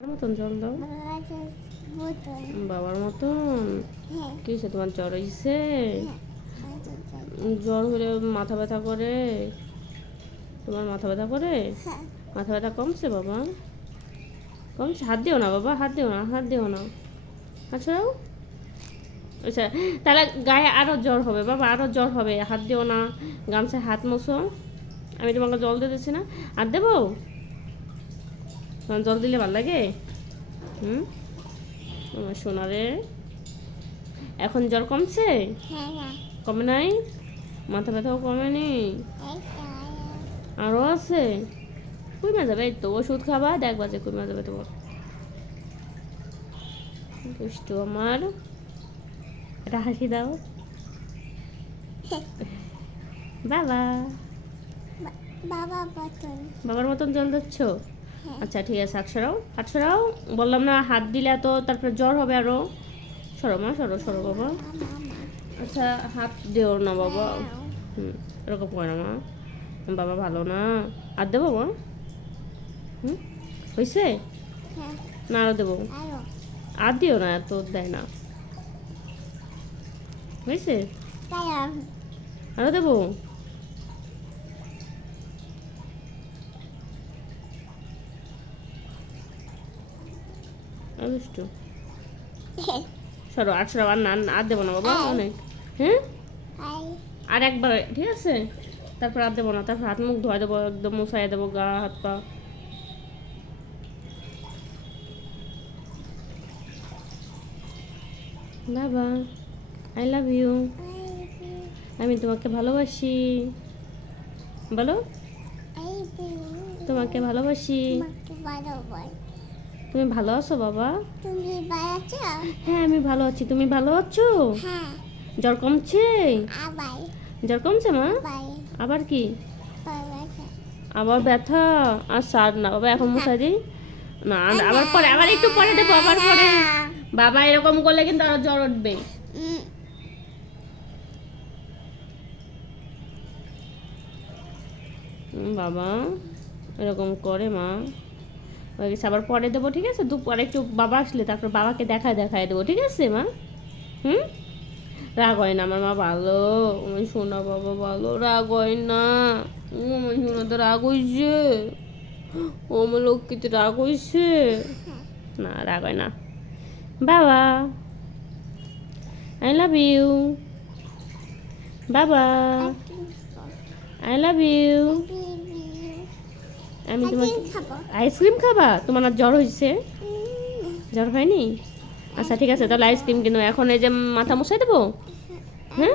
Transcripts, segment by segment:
মতন জল দাও, বাবার মতন। কি হয়েছে তোমার, জ্বর হয়েছে? জ্বর হলে মাথা ব্যথা করে? তোমার মাথা ব্যথা করে? মাথা ব্যথা কমছে বাবা? কমছে? হাত দিও না বাবা, হাত দিও না, হাত দিও না। আচ্ছা আচ্ছা, তাহলে গায়ে আরও জ্বর হবে বাবা, আরও জ্বর হবে। হাত দিও না, গামছায় হাত মোছো। আমি তোমাকে জল দিতেছি না, আর দেবো? জল দিলে ভালো লাগে? আমার সোনা রে, এখন জ্বর কমছে? কমে নাই? মাথা ব্যথাও কমেনি? আরও আছে? কমে যাবে, এই তো ওষুধ খাবা, দেখবা যে কমে যাবে তোমার। দুষ্টু আমার, এটা হাসি দাও বাবা। বাবার মতন জল দিচ্ছ? আচ্ছা ঠিক আছে, হাত সরাও, হাত সরাও। বললাম না হাত দিলে তো তারপরে জ্বর হবে আরো। সরো মা, সরো সরো বাবা। আচ্ছা হাত দিও না বাবা। এরকম করে না মা, বাবা ভালো না। আর দেবো মা? হয়েছে না? আরো দেবো? আর দিও না, এত দেয় না। হয়েছে? আরো দেবো? দুষ্টু, সরো, আর সরো, আর না, আর দেবো না বাবা, অনেক। হ্যাঁ আর একবার, ঠিক আছে? তারপর আর দেবো না, তারপর হাত মুখ ধোয়া দেবো, একদম মুছাই দেবো গা হাত পা। বাবা আই লাভ ইউ, আমি তোমাকে ভালোবাসি। বলো, তোমাকে ভালোবাসি। তুমি ভালো আছো বাবা? হ্যাঁ আমি ভালো আছি, তুমি ভালো আছো? জ্বর কমছে? জ্বর কমছে মা? আবার কি? আবার ব্যথা? আর সার না বাবা, এখন মশাই দিই না, আবার পরে, আবার একটু পরে দেবো, আবার পরে। বাবা এরকম করলে কিন্তু আরো জ্বর উঠবে। বাবা এরকম করে মা, হয়ে গেছে, আবার পরে দেবো, ঠিক আছে? দুপুরে একটু বাবা আসলে তারপর বাবাকে দেখায় দেবো, ঠিক আছে মা? রাগ হয় না আমার মা ভালো, আমার সোনা বাবা ভালো, রাগ হয় না। আমার সোনা তো রাগ হয়েছে, ও আমার লক্ষ্মীতে রাগ হয়েছে না, রাগ হয় না। বাবা আই লাভ ইউ, বাবা আই লাভ ইউ। আমি তোমাকে আইসক্রিম খাবা? তোমার আর জ্বর হয়েছে? জ্বর হয়নি? আচ্ছা ঠিক আছে, তাহলে আইসক্রিম কিনো। এখন এই যে মাথা মুছাই দেবো, হ্যাঁ?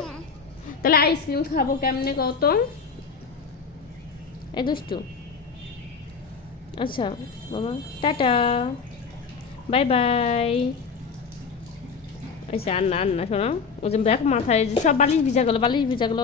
তাহলে আইসক্রিম খাবো কেমনে কত? এই দুষ্টু। আচ্ছা বাবা, টাটা, বাই বাই। আচ্ছা আর না, আর না, শোনো, ওই যে দেখ মাথায় সব বালিশ ভিজা গেলো, বালিশ ভিজা গেলো।